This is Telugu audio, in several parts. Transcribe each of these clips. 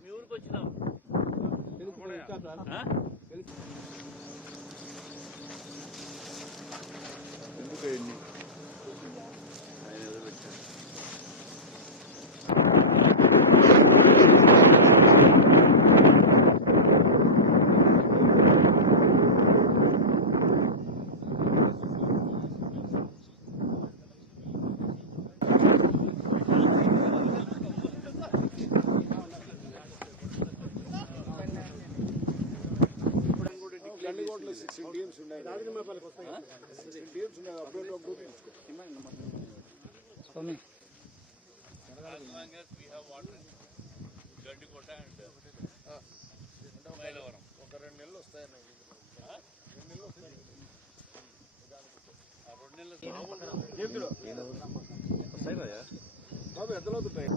మీ ఊరికి వచ్చినాం ఎందుకు టీమ్స్ ఉన్నాయి అప్డేట్ గడ్డికోట అండ్ మైలవరం ఒక 2 నెలలు వస్తాయన్న 2 నెలలు వస్తాయి 2 నెలలు వస్తాయి బాబు ఎంతలో అవుతుంటాయి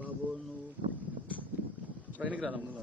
బాబు నువ్వు పైనకి రాదా ముందు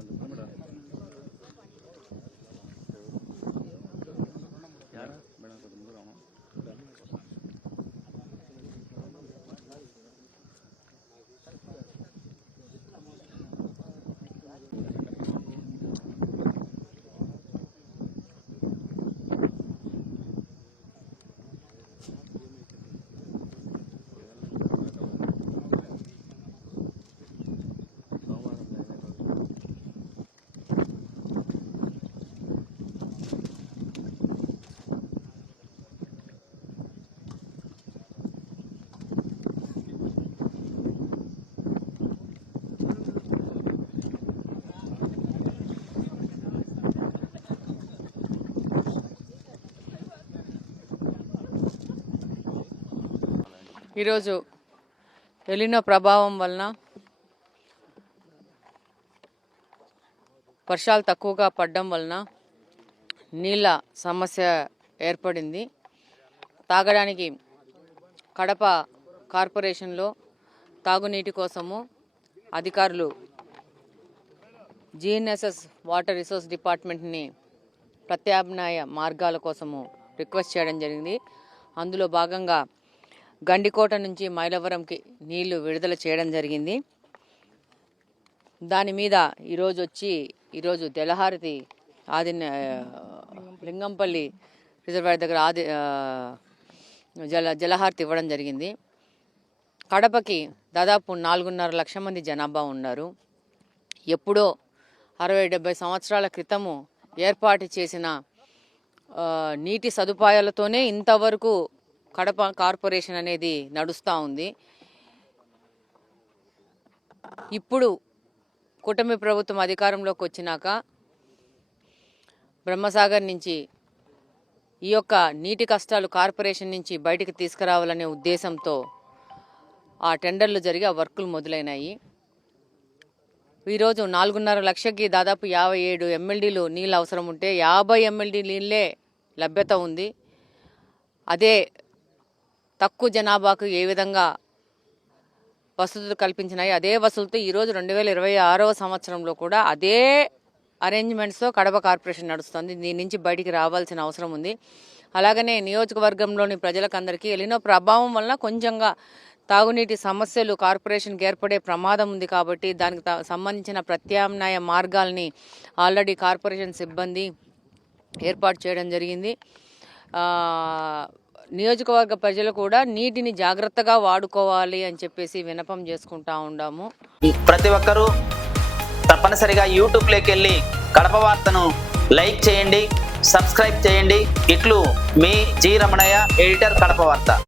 ఈరోజు ఎలినో ప్రభావం వలన వర్షాలు తక్కువగా పడడం వలన నీళ్ళ సమస్య ఏర్పడింది. తాగడానికి కడప కార్పొరేషన్లో తాగునీటి కోసము అధికారులు జిఎన్ఎస్ఎస్ వాటర్ రిసోర్స్ డిపార్ట్మెంట్ని ప్రత్యామ్నాయ మార్గాల కోసము రిక్వెస్ట్ చేయడం జరిగింది. అందులో భాగంగా గండికోట నుంచి మైలవరంకి నీళ్లు విడుదల చేయడం జరిగింది. దాని మీద ఈరోజు తెల్లహారతి లింగంపల్లి రిజర్వాయర్ దగ్గర జలహారతి ఇవ్వడం జరిగింది. కడపకి దాదాపు 4.5 లక్షల మంది జనాభా ఉన్నారు. ఎప్పుడో 60-70 సంవత్సరాల క్రితము ఏర్పాటు చేసిన నీటి సదుపాయాలతోనే ఇంతవరకు కడప కార్పొరేషన్ అనేది నడుస్తూ ఉంది. ఇప్పుడు కూటమి ప్రభుత్వం అధికారంలోకి వచ్చినాక బ్రహ్మసాగర్ నుంచి ఈ యొక్క నీటి కష్టాలు కార్పొరేషన్ నుంచి బయటికి తీసుకురావాలనే ఉద్దేశంతో ఆ టెండర్లు జరిగి ఆ వర్కులు మొదలైనాయి. ఈరోజు 4.5 లక్షకి దాదాపు 57 MLDలు నీళ్ళు అవసరం ఉంటే 50 MLD నీళ్ళే లభ్యత ఉంది. అదే తక్కువ జనాభాకు ఏ విధంగా వసతులు కల్పించినాయి అదే వసతులతో ఈరోజు 2026వ సంవత్సరంలో కూడా అదే అరేంజ్మెంట్స్తో కడప కార్పొరేషన్ నడుస్తుంది. దీని నుంచి బయటికి రావాల్సిన అవసరం ఉంది. అలాగనే నియోజకవర్గంలోని ప్రజలకందరికీ ఎలినో ప్రభావం వలన కొంచెంగా తాగునీటి సమస్యలు కార్పొరేషన్కి ఏర్పడే ప్రమాదం ఉంది. కాబట్టి దానికి సంబంధించిన ప్రత్యామ్నాయ మార్గాల్ని ఆల్రెడీ కార్పొరేషన్ సిబ్బంది ఏర్పాటు చేయడం జరిగింది. నియోజకవర్గ ప్రజలు కూడా నీటిని జాగ్రత్తగా వాడుకోవాలి అని చెప్పేసి విన్నపం చేసుకుంటా ఉన్నాము. ప్రతి ఒక్కరూ తప్పనిసరిగా యూట్యూబ్లోకి వెళ్ళి కడప వార్తను లైక్ చేయండి, సబ్స్క్రైబ్ చేయండి. ఇట్లు మీ జి రమణయ్య, ఎడిటర్, కడప వార్త.